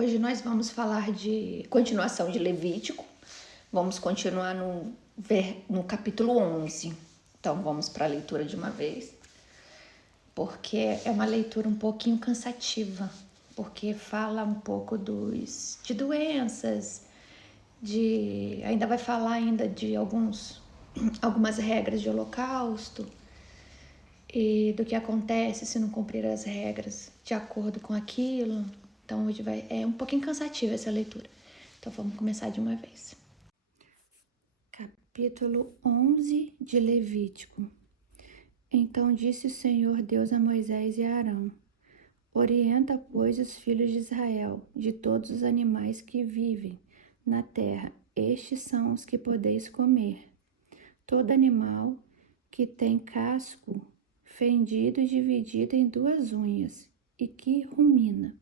Hoje nós vamos falar de continuação de Levítico. Vamos continuar no capítulo 11. Então vamos para a leitura de uma vez, porque é uma leitura um pouquinho cansativa, porque fala um pouco de doenças, ainda vai falar ainda de algumas regras de holocausto e do que acontece se não cumprir as regras de acordo com aquilo. Então hoje é um pouquinho cansativa essa leitura. Então vamos começar de uma vez. Capítulo 11 de Levítico. Então disse o Senhor Deus a Moisés e a Arão: Orienta, pois, os filhos de Israel de todos os animais que vivem na terra. Estes são os que podeis comer. Todo animal que tem casco fendido e dividido em duas unhas e que rumina.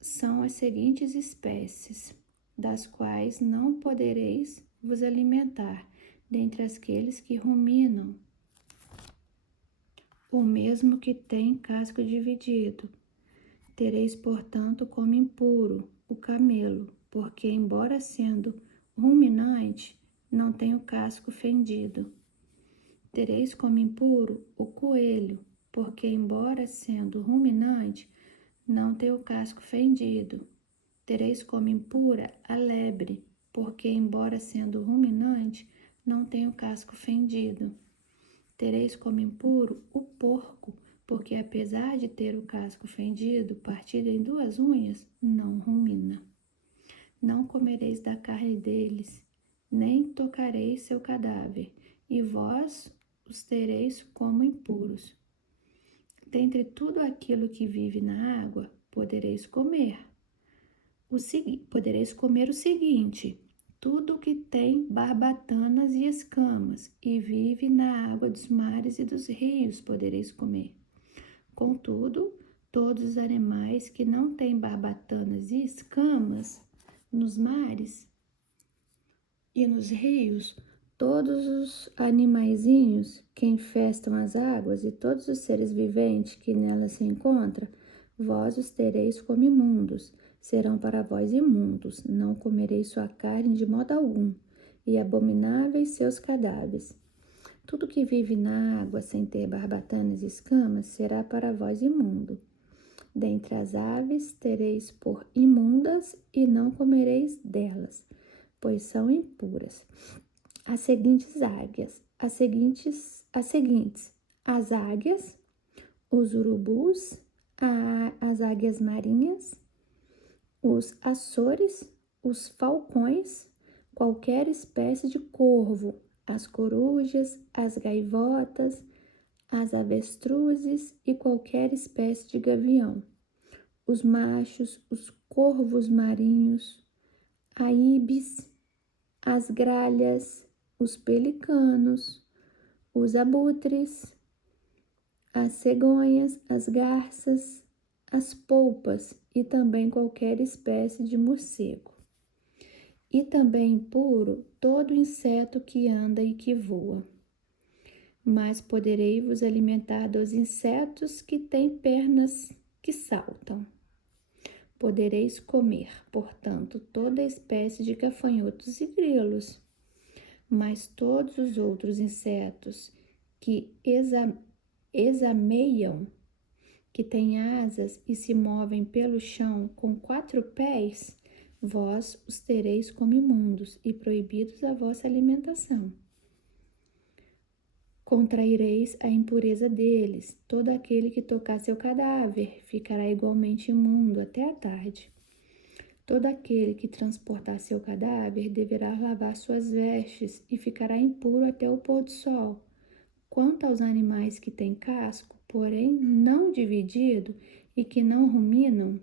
São as seguintes espécies, das quais não podereis vos alimentar, dentre aqueles que ruminam, o mesmo que tem casco dividido. Tereis, portanto, como impuro o camelo, porque, embora sendo ruminante, não tem o casco fendido. Tereis como impuro o coelho, porque, embora sendo ruminante, não tem o casco fendido. Tereis como impura a lebre, porque, embora sendo ruminante, não tem o casco fendido. Tereis como impuro o porco, porque, apesar de ter o casco fendido, partido em duas unhas, não rumina. Não comereis da carne deles, nem tocareis seu cadáver, e vós os tereis como impuros. Dentre tudo aquilo que vive na água, podereis comer o seguinte: tudo que tem barbatanas e escamas e vive na água dos mares e dos rios podereis comer. Contudo, todos os animais que não têm barbatanas e escamas nos mares e nos rios, todos os animaizinhos que infestam as águas e todos os seres viventes que nelas se encontram, vós os tereis como imundos, serão para vós imundos, não comereis sua carne de modo algum, e abomináveis seus cadáveres. Tudo que vive na água sem ter barbatanas e escamas será para vós imundo. Dentre as aves tereis por imundas e não comereis delas, pois são impuras. As seguintes águias, as águias, os urubus, as águias marinhas, os açores, os falcões, qualquer espécie de corvo, as corujas, as gaivotas, as avestruzes e qualquer espécie de gavião, os machos, os corvos marinhos, a ibis, as gralhas, os pelicanos, os abutres, as cegonhas, as garças, as polpas e também qualquer espécie de morcego. E também impuro todo inseto que anda e que voa. Mas poderei vos alimentar dos insetos que têm pernas que saltam. Podereis comer, portanto, toda espécie de gafanhotos e grilos. Mas todos os outros insetos que exameiam, que têm asas e se movem pelo chão com 4 pés, vós os tereis como imundos e proibidos a vossa alimentação. Contraireis a impureza deles. Todo aquele que tocar seu cadáver ficará igualmente imundo até a tarde. Todo aquele que transportar seu cadáver deverá lavar suas vestes e ficará impuro até o pôr do sol. Quanto aos animais que têm casco, porém não dividido e que não ruminam,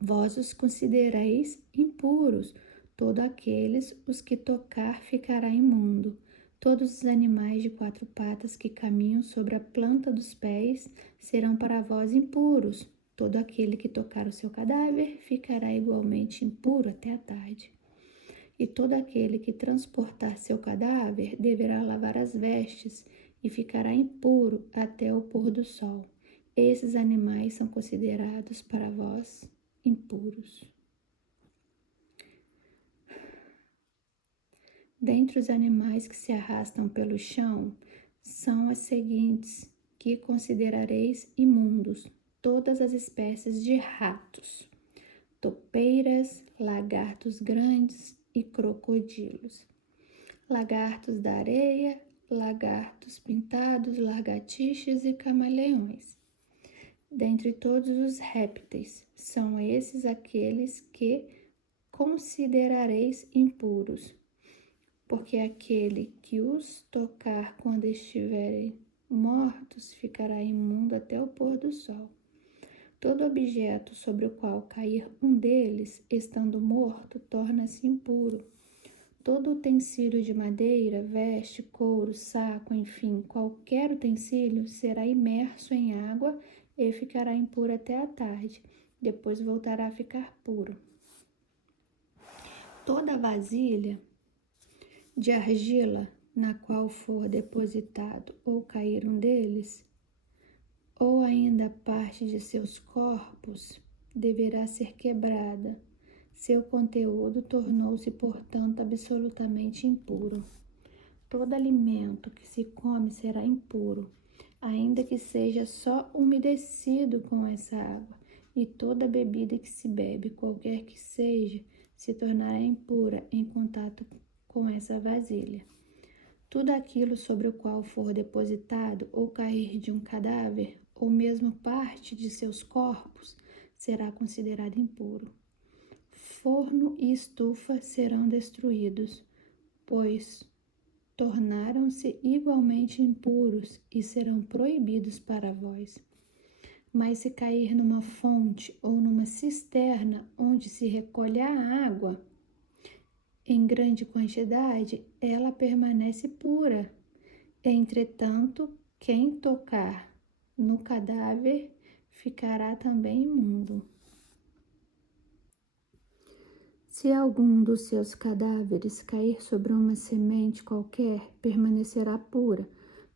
vós os considereis impuros. Todos aqueles os que tocar ficará imundo. Todos os animais de 4 patas que caminham sobre a planta dos pés serão para vós impuros. Todo aquele que tocar o seu cadáver ficará igualmente impuro até a tarde. E todo aquele que transportar seu cadáver deverá lavar as vestes e ficará impuro até o pôr do sol. Esses animais são considerados para vós impuros. Dentre os animais que se arrastam pelo chão, são as seguintes que considerareis imundos: todas as espécies de ratos, topeiras, lagartos grandes e crocodilos, lagartos da areia, lagartos pintados, lagartixas e camaleões. Dentre todos os répteis, são esses aqueles que considerareis impuros, porque aquele que os tocar quando estiverem mortos ficará imundo até o pôr do sol. Todo objeto sobre o qual cair um deles, estando morto, torna-se impuro. Todo utensílio de madeira, veste, couro, saco, enfim, qualquer utensílio será imerso em água e ficará impuro até a tarde. Depois voltará a ficar puro. Toda vasilha de argila na qual for depositado ou cair um deles, ou ainda parte de seus corpos, deverá ser quebrada. Seu conteúdo tornou-se, portanto, absolutamente impuro. Todo alimento que se come será impuro, ainda que seja só umedecido com essa água, e toda bebida que se bebe, qualquer que seja, se tornará impura em contato com essa vasilha. Tudo aquilo sobre o qual for depositado ou cair de um cadáver, ou mesmo parte de seus corpos, será considerado impuro. Forno e estufa serão destruídos, pois tornaram-se igualmente impuros e serão proibidos para vós. Mas se cair numa fonte ou numa cisterna onde se recolhe a água em grande quantidade, ela permanece pura. Entretanto, quem tocar no cadáver ficará também imundo. Se algum dos seus cadáveres cair sobre uma semente qualquer, permanecerá pura.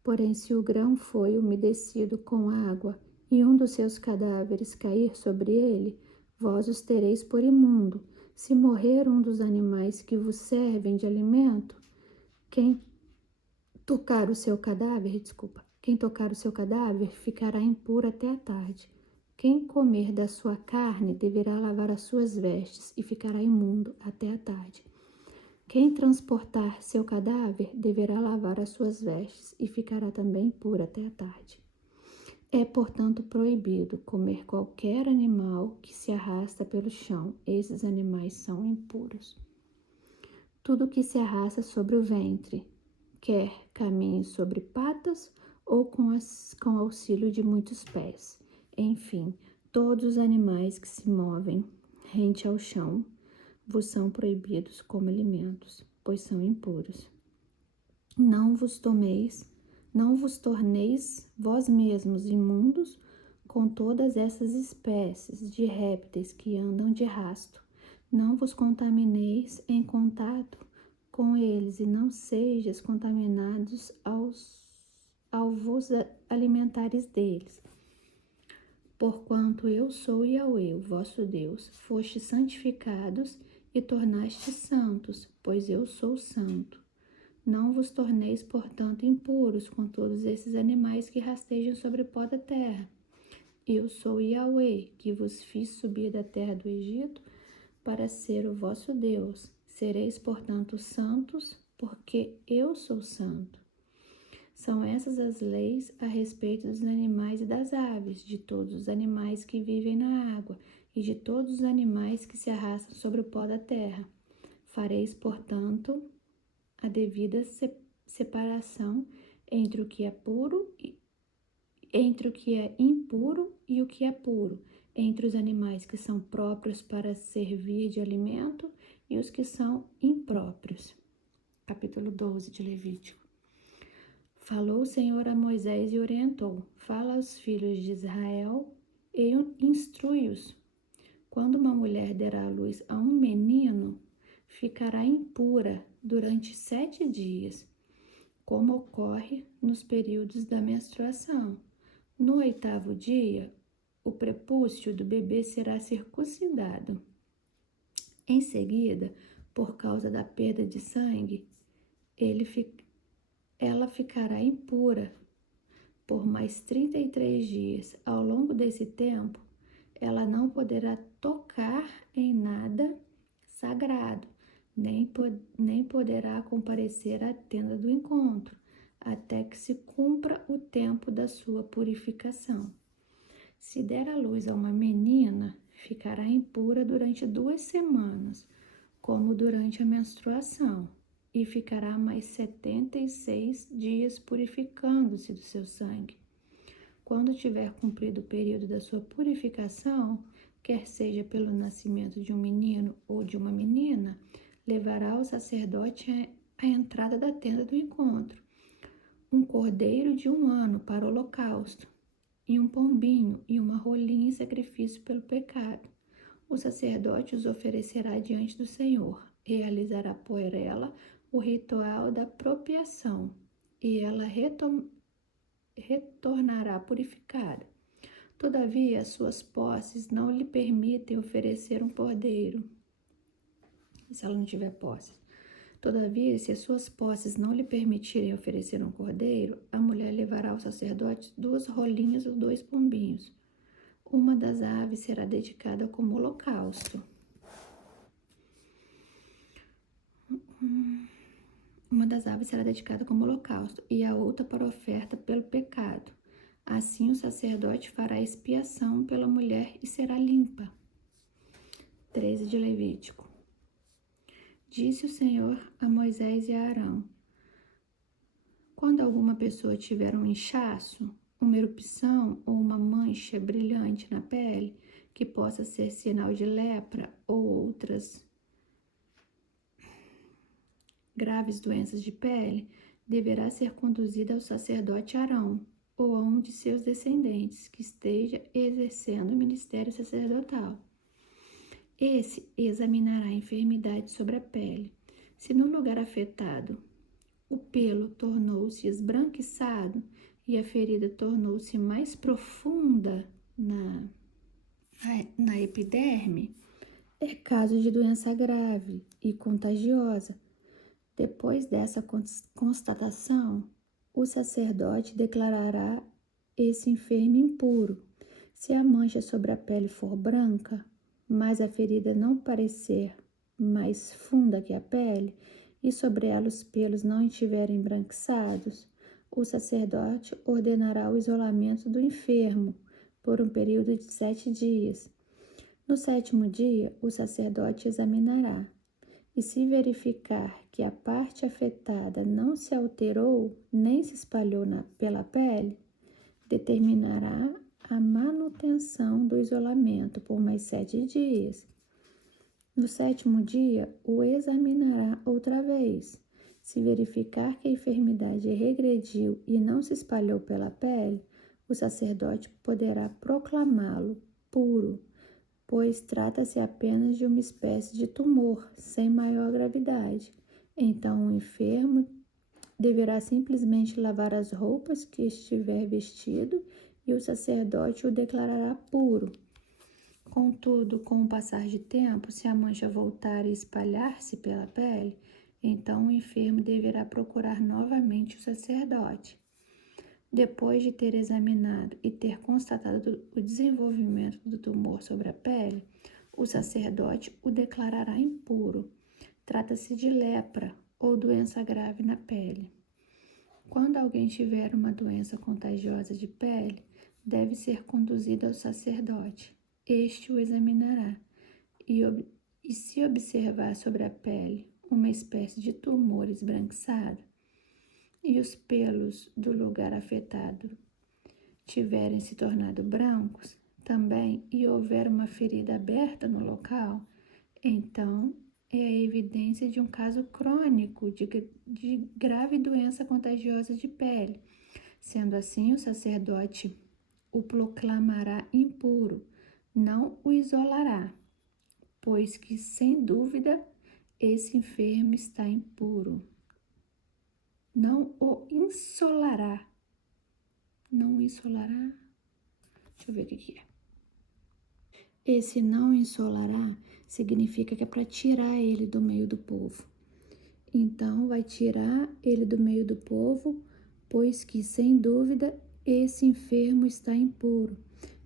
Porém, se o grão foi umedecido com água e um dos seus cadáveres cair sobre ele, vós os tereis por imundo. Se morrer um dos animais que vos servem de alimento, quem tocar o seu cadáver ficará impuro até a tarde. Quem comer da sua carne deverá lavar as suas vestes e ficará imundo até a tarde. Quem transportar seu cadáver deverá lavar as suas vestes e ficará também impuro até a tarde. É, portanto, proibido comer qualquer animal que se arrasta pelo chão. Esses animais são impuros. Tudo que se arrasta sobre o ventre, quer caminhe sobre patas ou com auxílio de muitos pés. Enfim, todos os animais que se movem rente ao chão vos são proibidos como alimentos, pois são impuros. Não vos torneis vós mesmos imundos com todas essas espécies de répteis que andam de rasto. Não vos contamineis em contato com eles e não sejais contaminados ao vos alimentares deles. Porquanto eu sou Yahweh, o vosso Deus, fostes santificados e tornastes santos, pois eu sou santo. Não vos torneis, portanto, impuros com todos esses animais que rastejam sobre o pó da terra. Eu sou Yahweh, que vos fiz subir da terra do Egito para ser o vosso Deus. Sereis, portanto, santos, porque eu sou santo. São essas as leis a respeito dos animais e das aves, de todos os animais que vivem na água e de todos os animais que se arrastam sobre o pó da terra. Fareis, portanto, a devida separação entre o que é puro entre o que é impuro e o que é puro, entre os animais que são próprios para servir de alimento e os que são impróprios. Capítulo 12 de Levítico. Falou o Senhor a Moisés e orientou: fala aos filhos de Israel e instrui-os. Quando uma mulher der à luz a um menino, ficará impura durante 7 dias, como ocorre nos períodos da menstruação. No 8º dia, o prepúcio do bebê será circuncidado. Em seguida, por causa da perda de sangue, ela ficará impura por mais 33 dias. Ao longo desse tempo, ela não poderá tocar em nada sagrado, nem poderá comparecer à tenda do encontro, até que se cumpra o tempo da sua purificação. Se der à luz a uma menina, ficará impura durante 2 semanas, como durante a menstruação, e ficará mais 76 dias purificando-se do seu sangue. Quando tiver cumprido o período da sua purificação, quer seja pelo nascimento de um menino ou de uma menina, levará o sacerdote à entrada da tenda do encontro um cordeiro de 1 ano para o holocausto, e um pombinho e uma rolinha em sacrifício pelo pecado. O sacerdote os oferecerá diante do Senhor, realizará por ela o ritual da propiação, e ela retornará purificada. Todavia, as suas posses não lhe permitem oferecer um cordeiro, se ela não tiver posses. Todavia, se as suas posses não lhe permitirem oferecer um cordeiro, a mulher levará ao sacerdote 2 rolinhas ou 2 pombinhos. Uma das aves será dedicada como holocausto. Uma das aves será dedicada como holocausto e a outra para oferta pelo pecado. Assim o sacerdote fará expiação pela mulher e será limpa. 13 de Levítico. Disse o Senhor a Moisés e a Arão: quando alguma pessoa tiver um inchaço, uma erupção ou uma mancha brilhante na pele, que possa ser sinal de lepra ou outras graves doenças de pele, deverá ser conduzida ao sacerdote Arão ou a um de seus descendentes que esteja exercendo o ministério sacerdotal. Esse examinará a enfermidade sobre a pele. Se no lugar afetado o pelo tornou-se esbranquiçado e a ferida tornou-se mais profunda na epiderme, é caso de doença grave e contagiosa. Depois dessa constatação, o sacerdote declarará esse enfermo impuro. Se a mancha sobre a pele for branca, mas a ferida não parecer mais funda que a pele, e sobre ela os pelos não estiverem embranquiçados, o sacerdote ordenará o isolamento do enfermo por um período de 7 dias. No 7º dia, o sacerdote examinará, e se verificar que a parte afetada não se alterou nem se espalhou pela pele, determinará a manutenção do isolamento por mais 7 dias. No 7º dia, o examinará outra vez. Se verificar que a enfermidade regrediu e não se espalhou pela pele, o sacerdote poderá proclamá-lo puro, pois trata-se apenas de uma espécie de tumor, sem maior gravidade. Então, o enfermo deverá simplesmente lavar as roupas que estiver vestido e o sacerdote o declarará puro. Contudo, com o passar de tempo, se a mancha voltar a espalhar-se pela pele, então o enfermo deverá procurar novamente o sacerdote. Depois de ter examinado e ter constatado o desenvolvimento do tumor sobre a pele, o sacerdote o declarará impuro. Trata-se de lepra ou doença grave na pele. Quando alguém tiver uma doença contagiosa de pele, deve ser conduzido ao sacerdote. Este o examinará e se observar sobre a pele uma espécie de tumor esbranquiçado e os pelos do lugar afetado tiverem se tornado brancos também e houver uma ferida aberta no local, então é a evidência de um caso crônico de grave doença contagiosa de pele. Sendo assim, o sacerdote o proclamará impuro, não o isolará, pois que, sem dúvida, esse enfermo está impuro. Não o insolará. Não insolará? Deixa eu ver o que é. Esse não insolará significa que é para tirar ele do meio do povo. Então, vai tirar ele do meio do povo, pois que, sem dúvida, esse enfermo está impuro.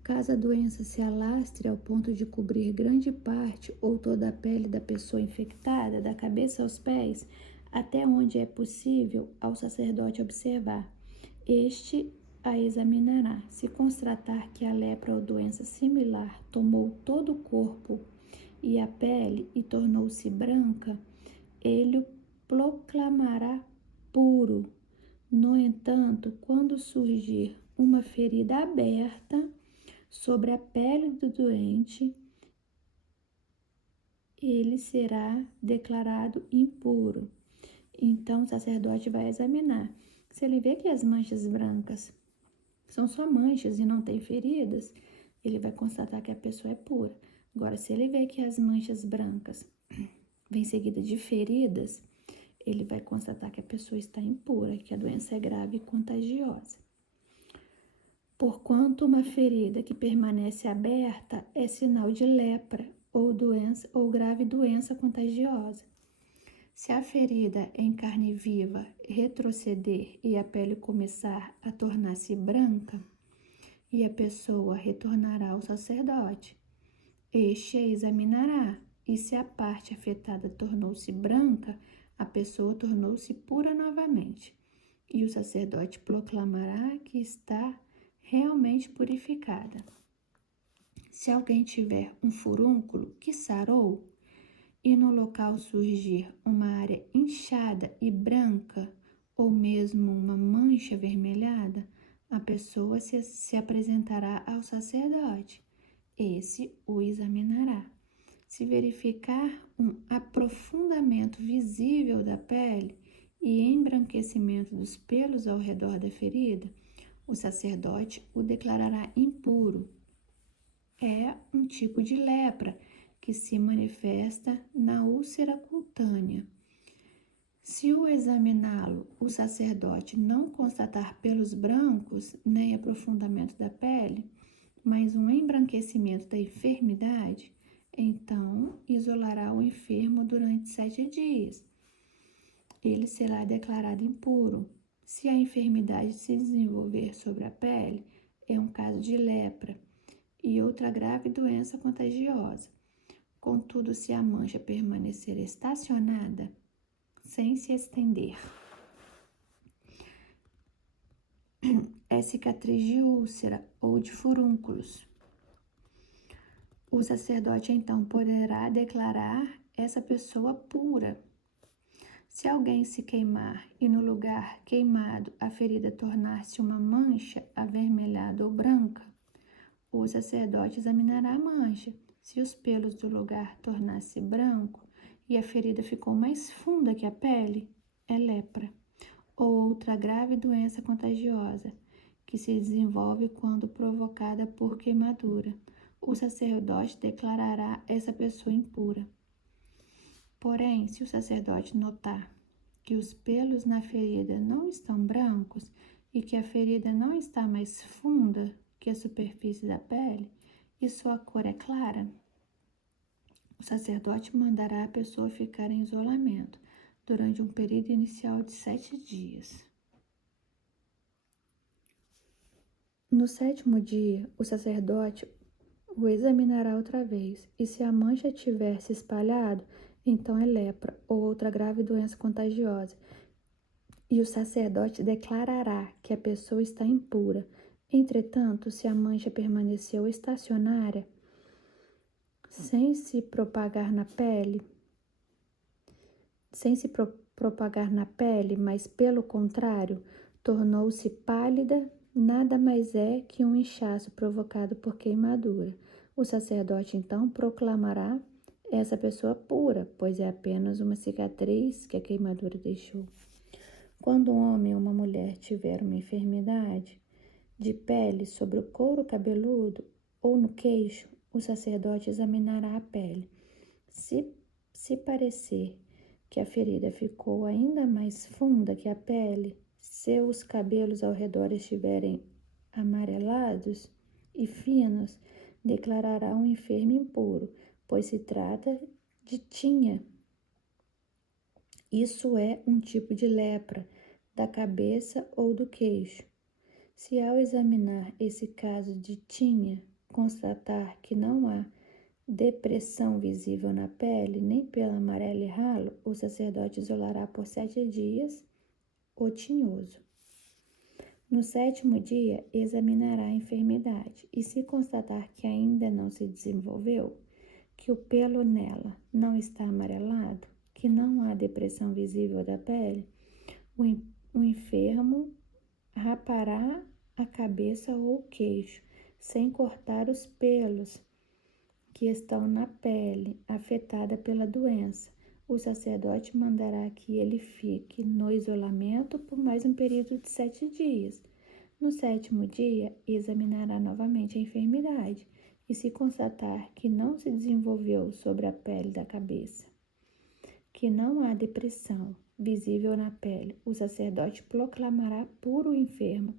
Caso a doença se alastre ao ponto de cobrir grande parte ou toda a pele da pessoa infectada, da cabeça aos pés, até onde é possível ao sacerdote observar, este a examinará. Se constatar que a lepra ou doença similar tomou todo o corpo e a pele e tornou-se branca, ele o proclamará puro. No entanto, quando surgir uma ferida aberta sobre a pele do doente, ele será declarado impuro. Então, o sacerdote vai examinar. Se ele vê que as manchas brancas são só manchas e não tem feridas, ele vai constatar que a pessoa é pura. Agora, se ele vê que as manchas brancas vêm seguidas de feridas, ele vai constatar que a pessoa está impura, que a doença é grave e contagiosa. Porquanto uma ferida que permanece aberta é sinal de lepra ou doença ou grave doença contagiosa. Se a ferida em carne viva retroceder e a pele começar a tornar-se branca, e a pessoa retornará ao sacerdote. Este a examinará, e se a parte afetada tornou-se branca, a pessoa tornou-se pura novamente. E o sacerdote proclamará que está realmente purificada. Se alguém tiver um furúnculo que sarou, e no local surgir uma área inchada e branca, ou mesmo uma mancha avermelhada, a pessoa se apresentará ao sacerdote. Esse o examinará. Se verificar um aprofundamento visível da pele e embranquecimento dos pelos ao redor da ferida, o sacerdote o declarará impuro. É um tipo de lepra que se manifesta na úlcera cutânea. Se o examiná-lo, o sacerdote não constatar pelos brancos, nem aprofundamento da pele, mas um embranquecimento da enfermidade, então isolará o enfermo durante 7 dias. Ele será declarado impuro. Se a enfermidade se desenvolver sobre a pele, é um caso de lepra e outra grave doença contagiosa. Contudo, se a mancha permanecer estacionada, sem se estender, é cicatriz de úlcera ou de furúnculos, o sacerdote então poderá declarar essa pessoa pura. Se alguém se queimar e no lugar queimado a ferida tornar-se uma mancha avermelhada ou branca, o sacerdote examinará a mancha. Se os pelos do lugar tornar-se branco e a ferida ficou mais funda que a pele, é lepra ou outra grave doença contagiosa que se desenvolve quando provocada por queimadura. O sacerdote declarará essa pessoa impura. Porém, se o sacerdote notar que os pelos na ferida não estão brancos e que a ferida não está mais funda que a superfície da pele e sua cor é clara, o sacerdote mandará a pessoa ficar em isolamento durante um período inicial de 7 dias. No 7º dia, o sacerdote o examinará outra vez, e se a mancha tiver se espalhado, então é lepra ou outra grave doença contagiosa. E o sacerdote declarará que a pessoa está impura. Entretanto, se a mancha permaneceu estacionária, sem se propagar na pele, mas pelo contrário, tornou-se pálida, nada mais é que um inchaço provocado por queimadura. O sacerdote então proclamará essa pessoa pura, pois é apenas uma cicatriz que a queimadura deixou. Quando um homem ou uma mulher tiver uma enfermidade de pele sobre o couro cabeludo ou no queixo, o sacerdote examinará a pele. Se parecer que a ferida ficou ainda mais funda que a pele, se os cabelos ao redor estiverem amarelados e finos, declarará um enfermo impuro, pois se trata de tinha. Isso é um tipo de lepra, da cabeça ou do queixo. Se ao examinar esse caso de tinha, constatar que não há depressão visível na pele, nem pelo amarelo e ralo, o sacerdote isolará por 7 dias o tinhoso. No 7º dia, examinará a enfermidade, e se constatar que ainda não se desenvolveu, que o pelo nela não está amarelado, que não há depressão visível da pele, o enfermo rapará a cabeça ou o queixo, sem cortar os pelos que estão na pele afetada pela doença. O sacerdote mandará que ele fique no isolamento por mais um período de 7 dias. No 7º dia, examinará novamente a enfermidade e se constatar que não se desenvolveu sobre a pele da cabeça, que não há depressão visível na pele, o sacerdote proclamará puro o enfermo,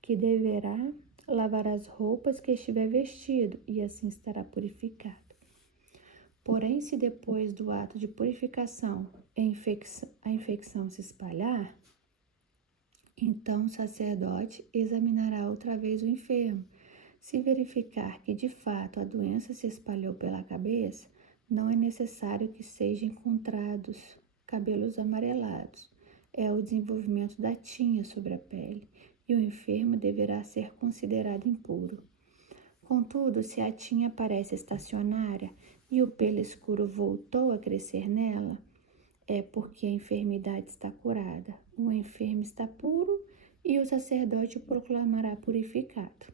que deverá lavar as roupas que estiver vestido, e assim estará purificado. Porém, se depois do ato de purificação a infecção se espalhar, então o sacerdote examinará outra vez o enfermo. Se verificar que de fato a doença se espalhou pela cabeça, não é necessário que sejam encontrados cabelos amarelados. É o desenvolvimento da tinha sobre a pele, e o enfermo deverá ser considerado impuro. Contudo, se a tinha parece estacionária e o pelo escuro voltou a crescer nela, é porque a enfermidade está curada. O enfermo está puro e o sacerdote o proclamará purificado.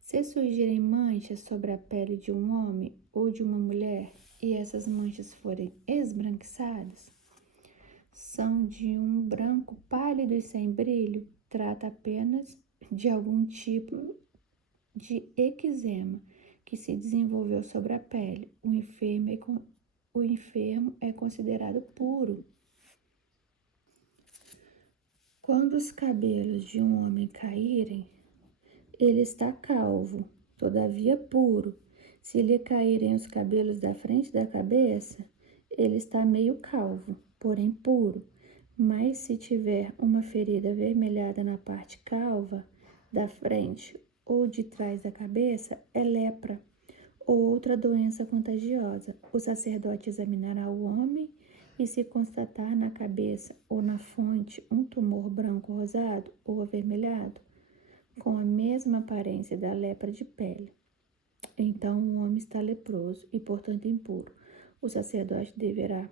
Se surgirem manchas sobre a pele de um homem ou de uma mulher e essas manchas forem esbranquiçadas, são de um branco pálido e sem brilho, trata apenas de algum tipo de eczema que se desenvolveu sobre a pele. O enfermo é considerado puro. Quando os cabelos de um homem caírem, ele está calvo, todavia puro. Se lhe caírem os cabelos da frente da cabeça, ele está meio calvo, porém puro. Mas se tiver uma ferida avermelhada na parte calva da frente ou de trás da cabeça, é lepra ou outra doença contagiosa. O sacerdote examinará o homem e se constatar na cabeça ou na fronte um tumor branco rosado ou avermelhado, com a mesma aparência da lepra de pele, então o homem está leproso e, portanto, impuro. O sacerdote deverá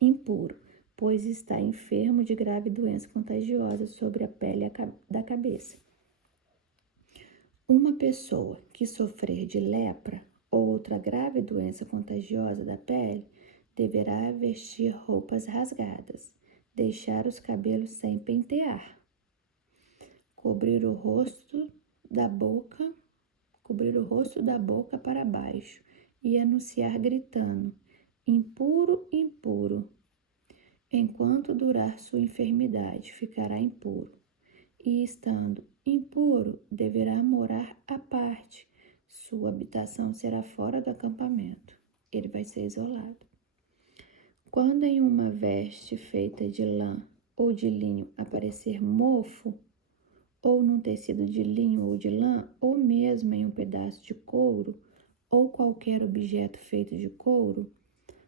impuro, pois está enfermo de grave doença contagiosa sobre a pele da cabeça. Uma pessoa que sofrer de lepra ou outra grave doença contagiosa da pele deverá vestir roupas rasgadas, deixar os cabelos sem pentear, cobrir o rosto da boca para baixo e anunciar gritando: impuro, impuro. Enquanto durar sua enfermidade, ficará impuro. E estando impuro, deverá morar à parte. Sua habitação será fora do acampamento. Ele vai ser isolado. Quando em uma veste feita de lã ou de linho aparecer mofo, ou num tecido de linho ou de lã, ou mesmo em um pedaço de couro, ou qualquer objeto feito de couro,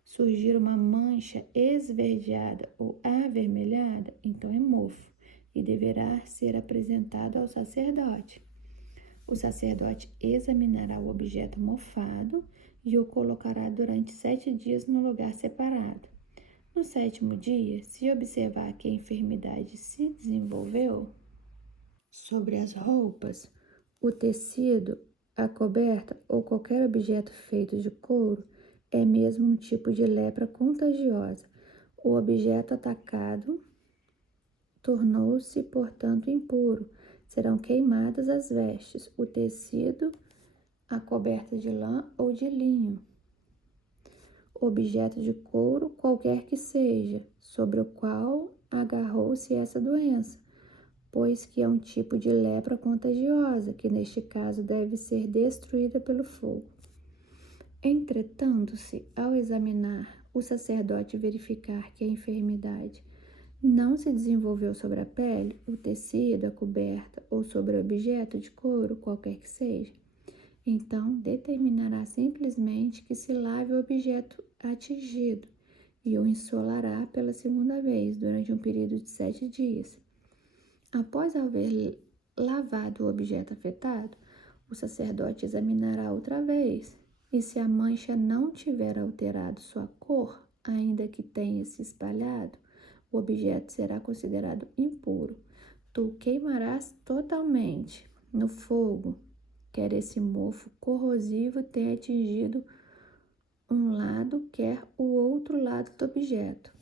surgir uma mancha esverdeada ou avermelhada, então é mofo e deverá ser apresentado ao sacerdote. O sacerdote examinará o objeto mofado e o colocará durante 7 dias no lugar separado. No 7º dia, se observar que a enfermidade se desenvolveu sobre as roupas, o tecido, a coberta ou qualquer objeto feito de couro, é mesmo um tipo de lepra contagiosa. O objeto atacado tornou-se, portanto, impuro. Serão queimadas as vestes, o tecido, a coberta de lã ou de linho, objeto de couro, qualquer que seja, sobre o qual agarrou-se essa doença. pois que é um tipo de lepra contagiosa, que neste caso deve ser destruída pelo fogo. Entretanto-se, ao examinar o sacerdote verificar que a enfermidade não se desenvolveu sobre a pele, o tecido, a coberta ou sobre o objeto de couro, qualquer que seja, então determinará simplesmente que se lave o objeto atingido e o ensolará pela segunda vez durante um período de 7 dias. Após haver lavado o objeto afetado, o sacerdote examinará outra vez, e se a mancha não tiver alterado sua cor, ainda que tenha se espalhado, o objeto será considerado impuro. Tu o queimarás totalmente no fogo, quer esse mofo corrosivo tenha atingido um lado, quer o outro lado do objeto.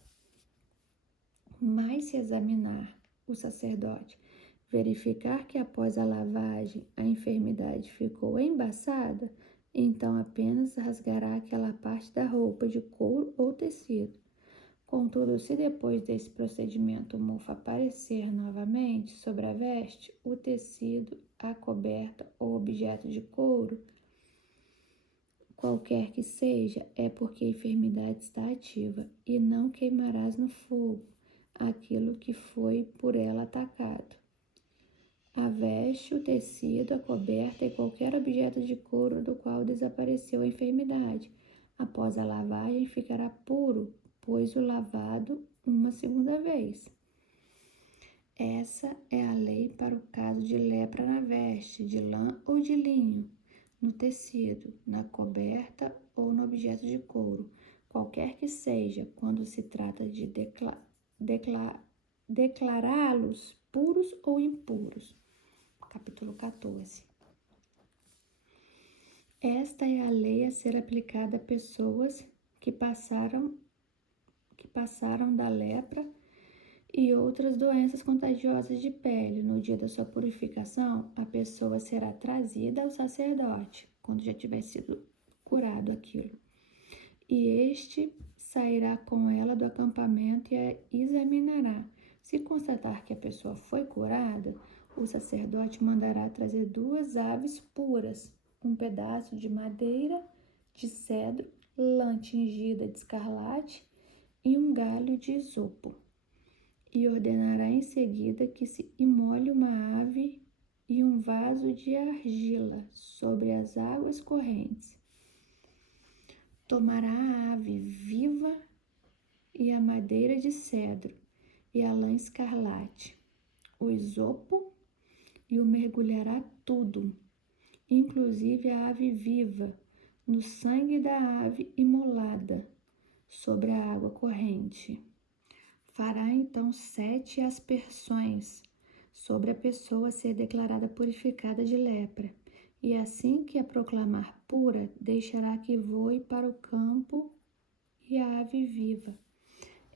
Mas se examinar o sacerdote, verificar que após a lavagem a enfermidade ficou embaçada, então apenas rasgará aquela parte da roupa de couro ou tecido. Contudo, se depois desse procedimento o mofo aparecer novamente sobre a veste, o tecido, a coberta ou objeto de couro, qualquer que seja, é porque a enfermidade está ativa, e não queimarás no fogo aquilo que foi por ela atacado. A veste, o tecido, a coberta e qualquer objeto de couro do qual desapareceu a enfermidade, após a lavagem ficará puro, pois o lavado uma segunda vez. Essa é a lei para o caso de lepra na veste, de lã ou de linho, no tecido, na coberta ou no objeto de couro, qualquer que seja, quando se trata de declará-los puros ou impuros. Capítulo 14. Esta é a lei a ser aplicada a pessoas que passaram da lepra e outras doenças contagiosas de pele. No dia da sua purificação, a pessoa será trazida ao sacerdote, quando já tiver sido curado aquilo. E este sairá com ela do acampamento e a examinará. Se constatar que a pessoa foi curada, o sacerdote mandará trazer 2 aves puras, um pedaço de madeira de cedro, lã tingida de escarlate e um galho de isopo. E ordenará em seguida que se imole uma ave e um vaso de argila sobre as águas correntes. Tomará a ave viva e a madeira de cedro e a lã escarlate, o isopo, e o mergulhará tudo, inclusive a ave viva, no sangue da ave imolada sobre a água corrente. Fará então 7 aspersões sobre a pessoa a ser declarada purificada de lepra, e assim que a proclamar pura, deixará que voe para o campo e a ave viva.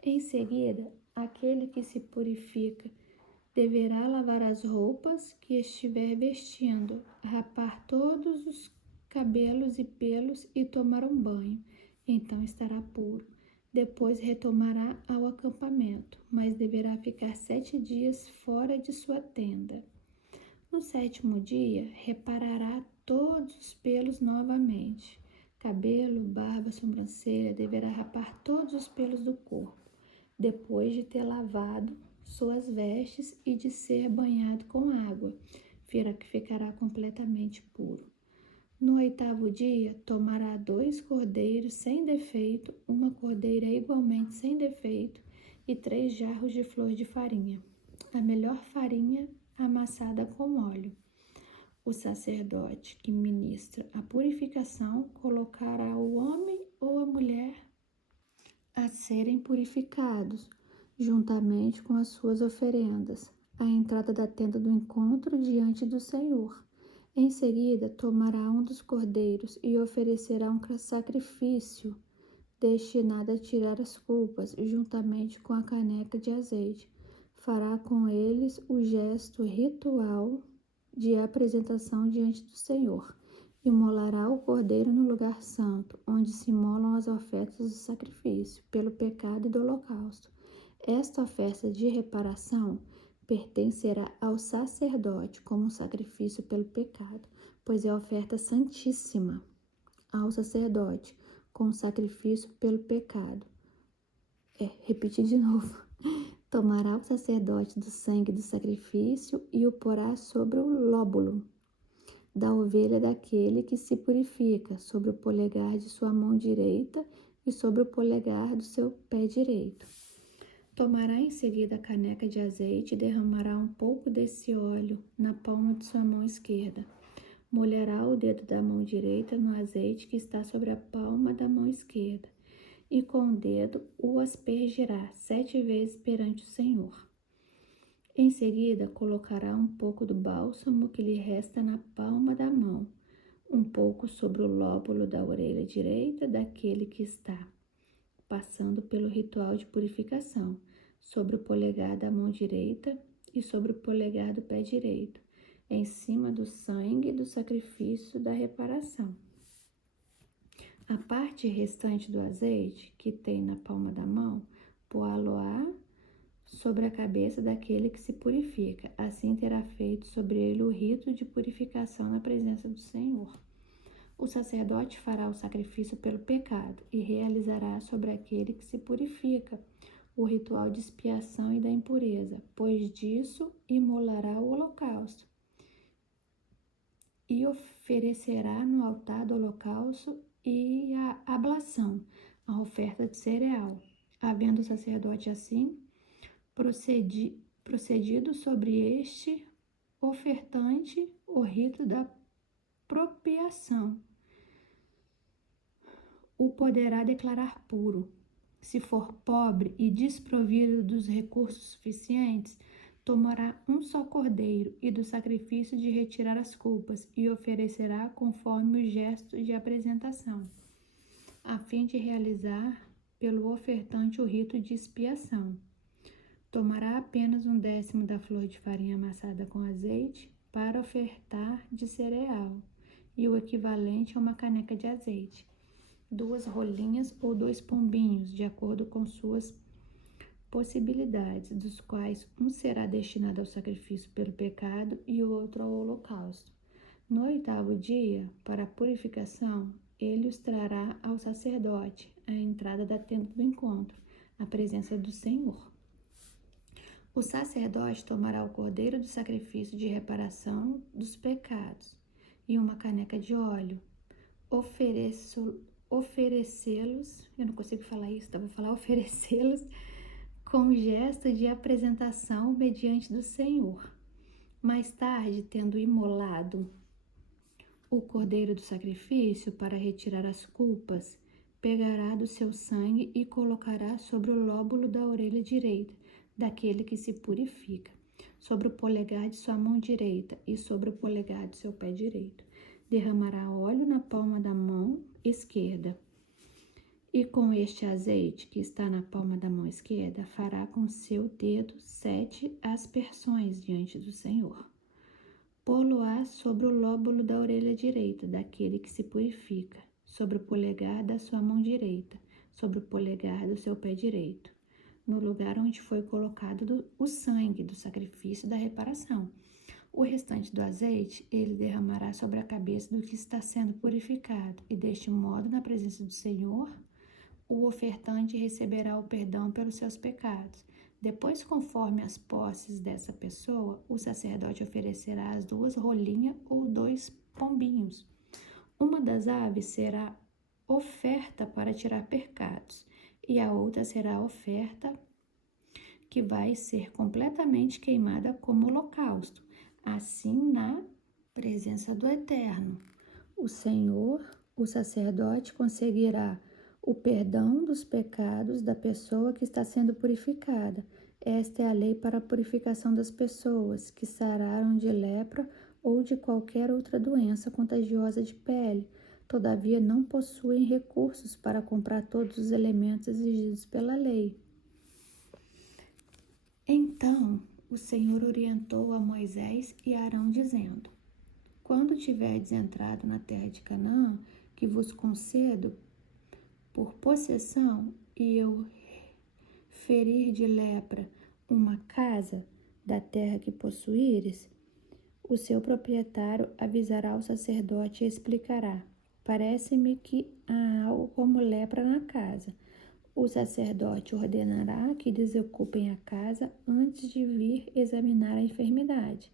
Em seguida, aquele que se purifica deverá lavar as roupas que estiver vestindo, rapar todos os cabelos e pelos e tomar um banho. Então estará puro. Depois retomará ao acampamento, mas deverá ficar 7 dias fora de sua tenda. No 7º dia, reparará todos os pelos novamente. Cabelo, barba, sobrancelha, deverá rapar todos os pelos do corpo, depois de ter lavado suas vestes e de ser banhado com água, ficará completamente puro. No 8º dia, tomará 2 cordeiros sem defeito, uma cordeira igualmente sem defeito e 3 jarros de flor de farinha, a melhor farinha amassada com óleo. O sacerdote que ministra a purificação colocará o homem ou a mulher a serem purificados, juntamente com as suas oferendas, à entrada da tenda do encontro diante do Senhor. Em seguida, tomará um dos cordeiros e oferecerá um sacrifício destinado a tirar as culpas, juntamente com a caneca de azeite. Fará com eles o gesto ritual de apresentação diante do Senhor. Imolará o cordeiro no lugar santo, onde se imolam as ofertas do sacrifício, pelo pecado e do holocausto. Esta oferta de reparação pertencerá ao sacerdote como um sacrifício pelo pecado, pois é oferta santíssima ao sacerdote como sacrifício pelo pecado. Repetir de novo. Tomará o sacerdote do sangue do sacrifício e o porá sobre o lóbulo da ovelha daquele que se purifica, sobre o polegar de sua mão direita e sobre o polegar do seu pé direito. Tomará em seguida a caneca de azeite e derramará um pouco desse óleo na palma de sua mão esquerda. Molhará o dedo da mão direita no azeite que está sobre a palma da mão esquerda, e com o dedo o aspergirá 7 vezes perante o Senhor. Em seguida, colocará um pouco do bálsamo que lhe resta na palma da mão, um pouco sobre o lóbulo da orelha direita daquele que está passando pelo ritual de purificação, sobre o polegar da mão direita e sobre o polegar do pé direito, em cima do sangue do sacrifício da reparação. A parte restante do azeite, que tem na palma da mão, pô-lo-á sobre a cabeça daquele que se purifica. Assim terá feito sobre ele o rito de purificação na presença do Senhor. O sacerdote fará o sacrifício pelo pecado e realizará sobre aquele que se purifica o ritual de expiação e da impureza, pois disso imolará o holocausto e oferecerá no altar do holocausto e a ablação, a oferta de cereal. Havendo o sacerdote assim procedido sobre este ofertante o rito da propiação, o poderá declarar puro. Se for pobre e desprovido dos recursos suficientes, tomará um só cordeiro e do sacrifício de retirar as culpas e oferecerá conforme o gesto de apresentação, a fim de realizar pelo ofertante o rito de expiação. Tomará apenas 1/10 da flor de farinha amassada com azeite para ofertar de cereal e o equivalente a uma caneca de azeite, 2 rolinhas ou 2 pombinhos, de acordo com suas possibilidades, dos quais um será destinado ao sacrifício pelo pecado e o outro ao holocausto. No 8º dia, para a purificação, ele os trará ao sacerdote, à entrada da tenda do encontro, à presença do Senhor. O sacerdote tomará o cordeiro do sacrifício de reparação dos pecados e uma caneca de óleo, oferecê-los, eu não consigo falar isso, vou falar oferecê-los com gesto de apresentação mediante do Senhor. Mais tarde, tendo imolado o cordeiro do sacrifício para retirar as culpas, pegará do seu sangue e colocará sobre o lóbulo da orelha direita daquele que se purifica, sobre o polegar de sua mão direita e sobre o polegar de seu pé direito. Derramará óleo na palma da mão esquerda. E com este azeite que está na palma da mão esquerda, fará com seu dedo 7 aspersões diante do Senhor. Pô-lo-á sobre o lóbulo da orelha direita daquele que se purifica, sobre o polegar da sua mão direita, sobre o polegar do seu pé direito, no lugar onde foi colocado o sangue do sacrifício da reparação. O restante do azeite ele derramará sobre a cabeça do que está sendo purificado, e deste modo, na presença do Senhor, o ofertante receberá o perdão pelos seus pecados. Depois, conforme as posses dessa pessoa, o sacerdote oferecerá as 2 rolinhas ou 2 pombinhos. Uma das aves será oferta para tirar pecados, e a outra será oferta que vai ser completamente queimada como holocausto, assim na presença do Eterno. O Senhor, o sacerdote, conseguirá o perdão dos pecados da pessoa que está sendo purificada. Esta é a lei para a purificação das pessoas que sararam de lepra ou de qualquer outra doença contagiosa de pele. Todavia, não possuem recursos para comprar todos os elementos exigidos pela lei. Então, o Senhor orientou a Moisés e a Arão, dizendo: Quando tiverdes entrado na terra de Canaã, que vos concedo por possessão, e eu ferir de lepra uma casa, da terra que possuíres, o seu proprietário avisará o sacerdote e explicará: parece-me que há algo como lepra na casa. O sacerdote ordenará que desocupem a casa antes de vir examinar a enfermidade.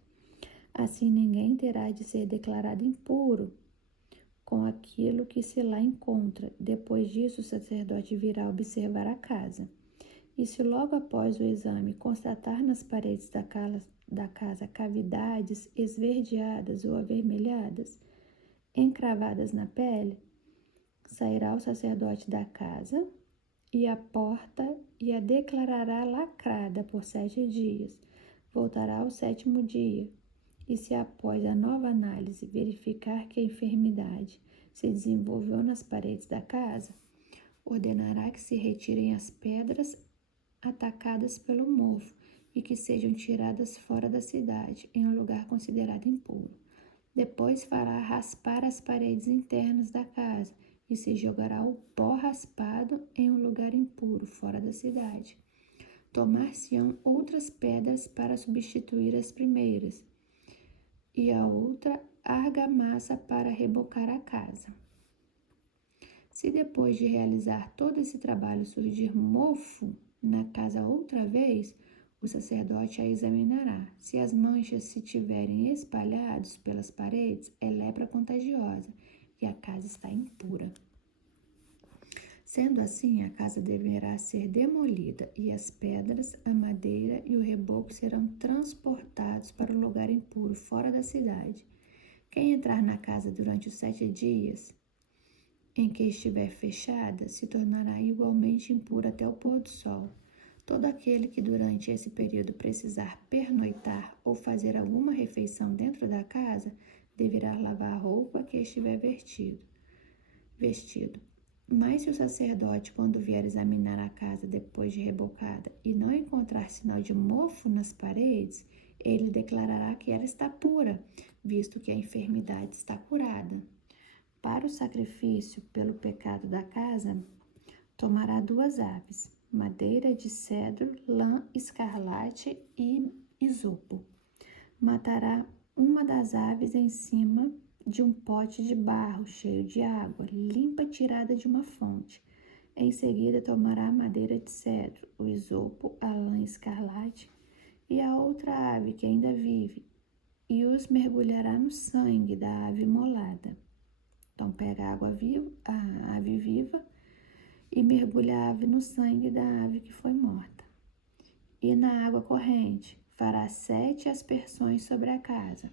Assim ninguém terá de ser declarado impuro com aquilo que se lá encontra. Depois disso, o sacerdote virá observar a casa. E se logo após o exame constatar nas paredes da casa cavidades esverdeadas ou avermelhadas, encravadas na pele, sairá o sacerdote da casa e a porta e a declarará lacrada por 7 dias. Voltará ao 7º dia. E se após a nova análise verificar que a enfermidade se desenvolveu nas paredes da casa, ordenará que se retirem as pedras atacadas pelo mofo e que sejam tiradas fora da cidade, em um lugar considerado impuro. Depois fará raspar as paredes internas da casa e se jogará o pó raspado em um lugar impuro, fora da cidade. Tomar-se-ão outras pedras para substituir as primeiras, e a outra argamassa para rebocar a casa. Se depois de realizar todo esse trabalho surgir mofo na casa outra vez, o sacerdote a examinará. Se as manchas se tiverem espalhados pelas paredes, é lepra contagiosa e a casa está impura. Sendo assim, a casa deverá ser demolida e as pedras, a madeira e o reboco serão transportados para o lugar impuro, fora da cidade. Quem entrar na casa durante os 7 dias em que estiver fechada, se tornará igualmente impuro até o pôr do sol. Todo aquele que durante esse período precisar pernoitar ou fazer alguma refeição dentro da casa, deverá lavar a roupa que estiver vestido. Mas se o sacerdote, quando vier examinar a casa depois de rebocada e não encontrar sinal de mofo nas paredes, ele declarará que ela está pura, visto que a enfermidade está curada. Para o sacrifício pelo pecado da casa, tomará 2 aves, madeira de cedro, lã escarlate e isopo. Matará uma das aves em cima de um pote de barro cheio de água, limpa tirada de uma fonte. Em seguida, tomará a madeira de cedro, o isopo, a lã escarlate e a outra ave que ainda vive, e os mergulhará no sangue da ave imolada. Então, pega a ave viva e mergulha a ave no sangue da ave que foi morta. E na água corrente, fará 7 aspersões sobre a casa.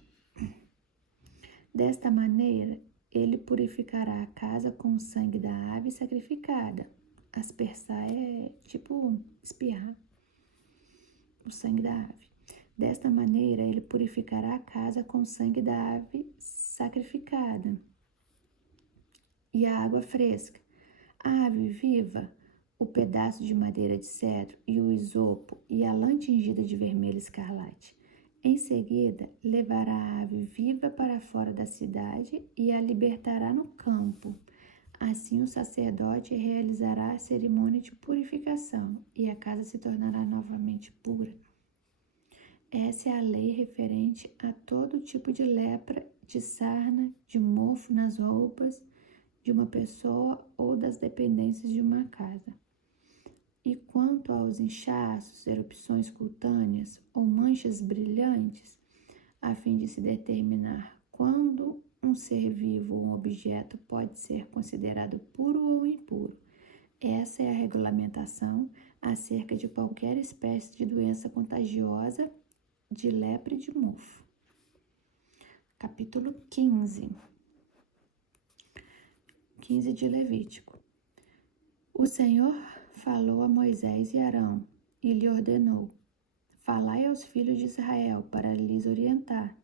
Desta maneira, ele purificará a casa com o sangue da ave sacrificada. Aspersar é tipo espirrar o sangue da ave. Desta maneira, ele purificará a casa com o sangue da ave sacrificada e a água fresca. A ave viva, o pedaço de madeira de cedro e o isopo e a lã tingida de vermelho escarlate. Em seguida, levará a ave viva para fora da cidade e a libertará no campo. Assim, o sacerdote realizará a cerimônia de purificação e a casa se tornará novamente pura. Essa é a lei referente a todo tipo de lepra, de sarna, de mofo nas roupas de uma pessoa ou das dependências de uma casa. E quanto aos inchaços, erupções cutâneas ou manchas brilhantes, a fim de se determinar quando um ser vivo ou um objeto pode ser considerado puro ou impuro. Essa é a regulamentação acerca de qualquer espécie de doença contagiosa, de lepra e de mofo. Capítulo 15 de Levítico. O Senhor falou a Moisés e Arão e lhe ordenou: falai aos filhos de Israel para lhes orientar.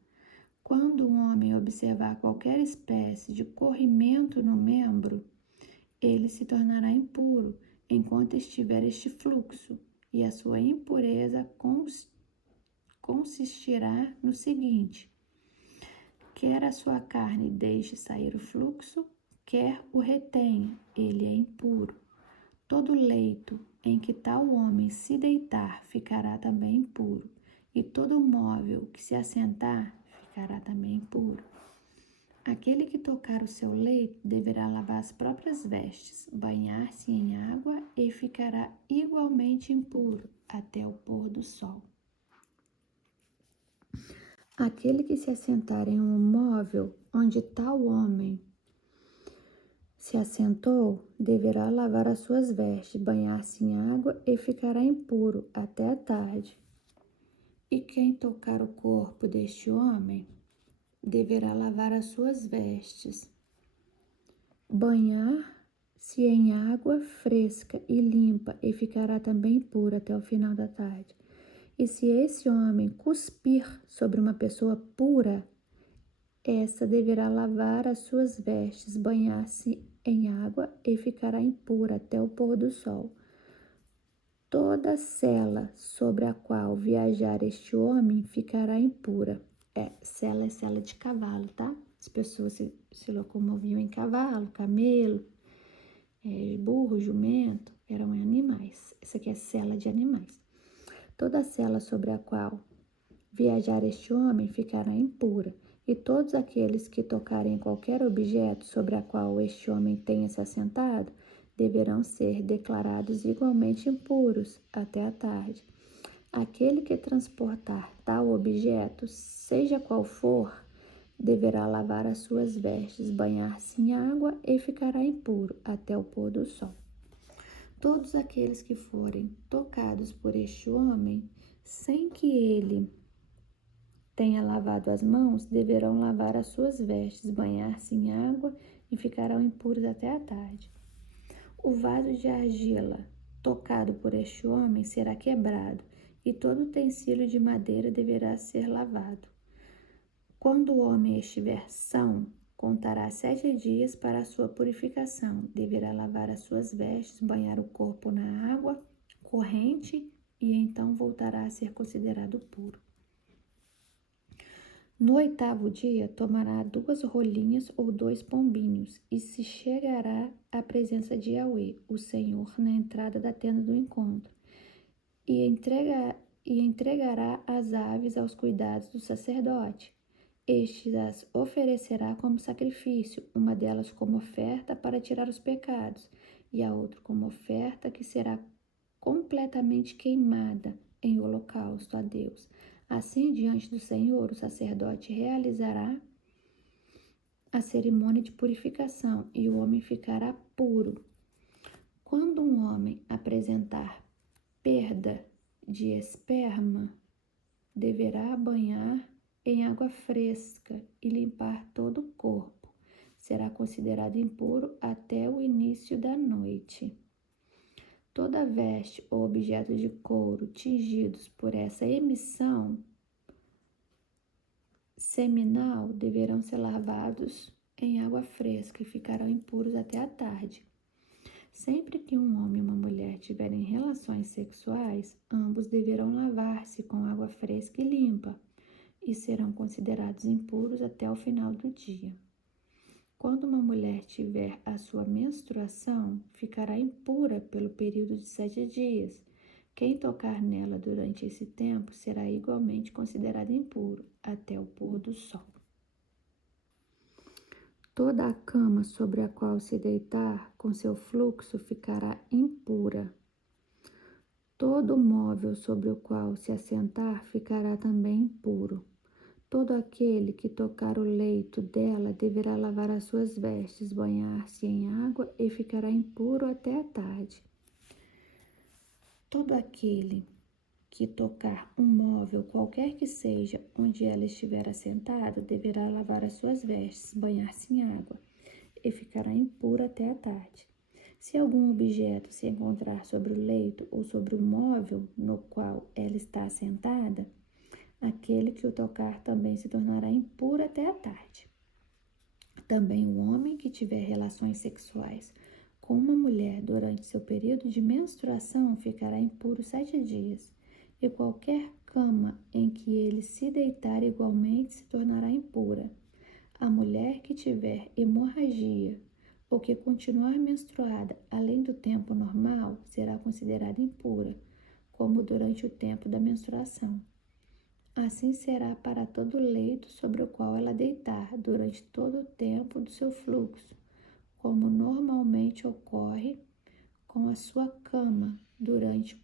Quando um homem observar qualquer espécie de corrimento no membro, ele se tornará impuro enquanto estiver este fluxo, e a sua impureza consistirá no seguinte: quer a sua carne deixe sair o fluxo, quer o retenha, ele é impuro. Todo leito em que tal homem se deitar ficará também impuro, e todo móvel que se assentar ficará também impuro. Aquele que tocar o seu leito deverá lavar as próprias vestes, banhar-se em água e ficará igualmente impuro até o pôr do sol. Aquele que se assentar em um móvel onde tal homem se assentou, deverá lavar as suas vestes, banhar-se em água e ficará impuro até a tarde. E quem tocar o corpo deste homem, deverá lavar as suas vestes, banhar-se em água fresca e limpa e ficará também impuro até o final da tarde. E se esse homem cuspir sobre uma pessoa pura, essa deverá lavar as suas vestes, banhar-se em água e ficará impura até o pôr do sol. Toda sela sobre a qual viajar este homem ficará impura. Sela é sela de cavalo, tá? As pessoas se locomoviam em cavalo, camelo, burro, jumento, eram animais. Essa aqui é sela de animais. Toda sela sobre a qual viajar este homem ficará impura, e todos aqueles que tocarem qualquer objeto sobre a qual este homem tenha se assentado deverão ser declarados igualmente impuros até a tarde. Aquele que transportar tal objeto, seja qual for, deverá lavar as suas vestes, banhar-se em água e ficará impuro até o pôr do sol. Todos aqueles que forem tocados por este homem, sem que ele tenha lavado as mãos, deverão lavar as suas vestes, banhar-se em água e ficarão impuros até a tarde. O vaso de argila tocado por este homem será quebrado, e todo utensílio de madeira deverá ser lavado. Quando o homem estiver são, contará 7 dias para a sua purificação. Deverá lavar as suas vestes, banhar o corpo na água corrente, e então voltará a ser considerado puro. No 8º dia, tomará 2 rolinhas ou 2 pombinhos, e se chegará à presença de Yahweh, o Senhor, na entrada da tenda do encontro, e entregará as aves aos cuidados do sacerdote. Este as oferecerá como sacrifício, uma delas como oferta para tirar os pecados, e a outra como oferta que será completamente queimada em holocausto a Deus. Assim, diante do Senhor, o sacerdote realizará a cerimônia de purificação e o homem ficará puro. Quando um homem apresentar perda de esperma, deverá banhar em água fresca e limpar todo o corpo. Será considerado impuro até o início da noite. Toda veste ou objeto de couro tingidos por essa emissão seminal deverão ser lavados em água fresca e ficarão impuros até a tarde. Sempre que um homem e uma mulher tiverem relações sexuais, ambos deverão lavar-se com água fresca e limpa e serão considerados impuros até o final do dia. Quando uma mulher tiver a sua menstruação, ficará impura pelo período de 7 dias. Quem tocar nela durante esse tempo será igualmente considerado impuro até o pôr do sol. Toda a cama sobre a qual se deitar com seu fluxo ficará impura. Todo móvel sobre o qual se assentar ficará também impuro. Todo aquele que tocar o leito dela deverá lavar as suas vestes, banhar-se em água e ficará impuro até a tarde. Todo aquele que tocar um móvel, qualquer que seja, onde ela estiver assentada, deverá lavar as suas vestes, banhar-se em água e ficará impuro até a tarde. Se algum objeto se encontrar sobre o leito ou sobre o móvel no qual ela está assentada, aquele que o tocar também se tornará impuro até a tarde. Também o homem que tiver relações sexuais com uma mulher durante seu período de menstruação ficará impuro 7 dias, e qualquer cama em que ele se deitar igualmente se tornará impura. A mulher que tiver hemorragia ou que continuar menstruada além do tempo normal será considerada impura, como durante o tempo da menstruação. Assim será para todo leito sobre o qual ela deitar, durante todo o tempo do seu fluxo, como normalmente ocorre com a sua cama durante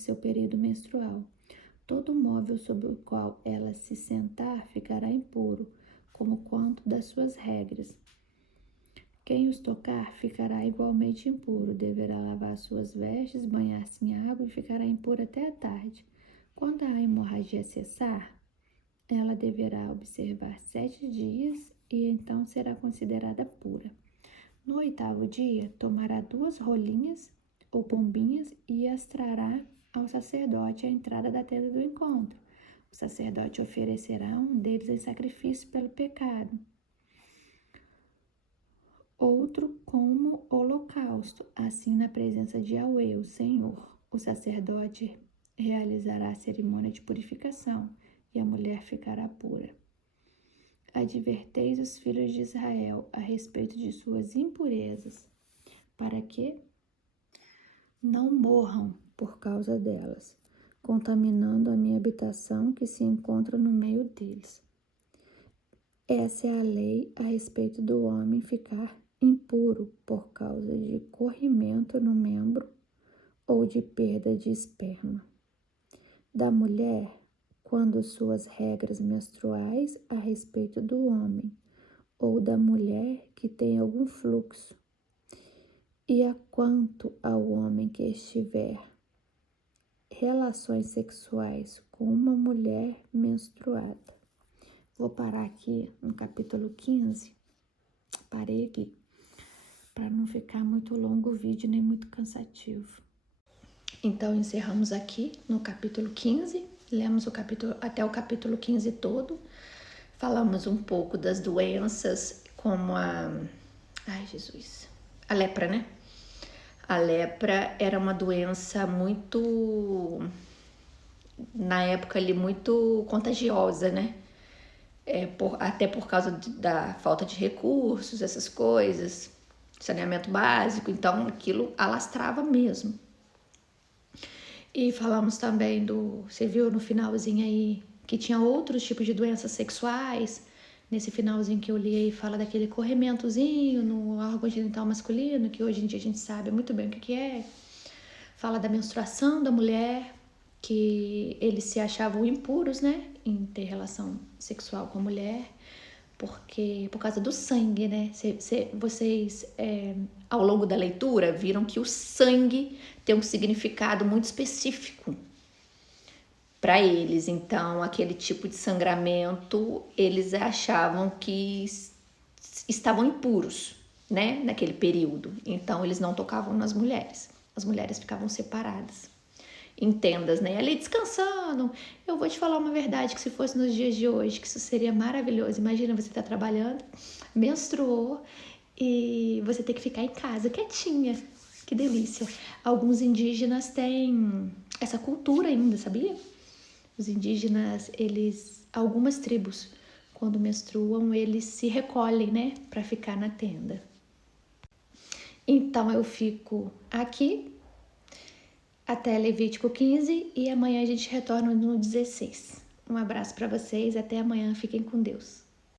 seu período menstrual. Todo móvel sobre o qual ela se sentar ficará impuro, como quanto das suas regras. Quem os tocar ficará igualmente impuro, deverá lavar suas vestes, banhar-se em água e ficará impuro até a tarde. Quando a hemorragia cessar, ela deverá observar 7 dias e então será considerada pura. No 8º dia, tomará 2 rolinhas ou pombinhas e as trará ao sacerdote à entrada da tenda do encontro. O sacerdote oferecerá um deles em sacrifício pelo pecado, outro como holocausto, assim na presença de Yahweh, o Senhor. O sacerdote realizará a cerimônia de purificação e a mulher ficará pura. Adverteis os filhos de Israel a respeito de suas impurezas, para que não morram por causa delas, contaminando a minha habitação que se encontra no meio deles. Essa é a lei a respeito do homem ficar impuro por causa de corrimento no membro ou de perda de esperma. Da mulher, quando suas regras menstruais a respeito do homem, ou da mulher que tem algum fluxo, e a quanto ao homem que estiver relações sexuais com uma mulher menstruada. Vou parar aqui no capítulo 15, parei aqui, para não ficar muito longo o vídeo nem muito cansativo. Então encerramos aqui no capítulo 15, lemos até o capítulo 15 todo, falamos um pouco das doenças como a lepra, né? A lepra era uma doença muito, na época ali, muito contagiosa, né? Até por causa da falta de recursos, essas coisas, saneamento básico, então aquilo alastrava mesmo. E falamos também você viu no finalzinho aí, que tinha outros tipos de doenças sexuais. Nesse finalzinho que eu li aí, fala daquele corrimentozinho no órgão genital masculino, que hoje em dia a gente sabe muito bem o que é. Fala da menstruação da mulher, que eles se achavam impuros, né, em ter relação sexual com a mulher, por causa do sangue, né? Vocês, ao longo da leitura, viram que o sangue tem um significado muito específico para eles. Então, aquele tipo de sangramento, eles achavam que estavam impuros, né, naquele período. Então, eles não tocavam nas mulheres. As mulheres ficavam separadas em tendas, né, ali descansando. Eu vou te falar uma verdade, que se fosse nos dias de hoje, que isso seria maravilhoso. Imagina você tá trabalhando, menstruou e você ter que ficar em casa quietinha. Que delícia. Alguns indígenas têm essa cultura ainda, sabia? Os indígenas, algumas tribos, quando menstruam, eles se recolhem, né, para ficar na tenda. Então eu fico aqui até Levítico 15 e amanhã a gente retorna no 16. Um abraço para vocês, até amanhã, fiquem com Deus.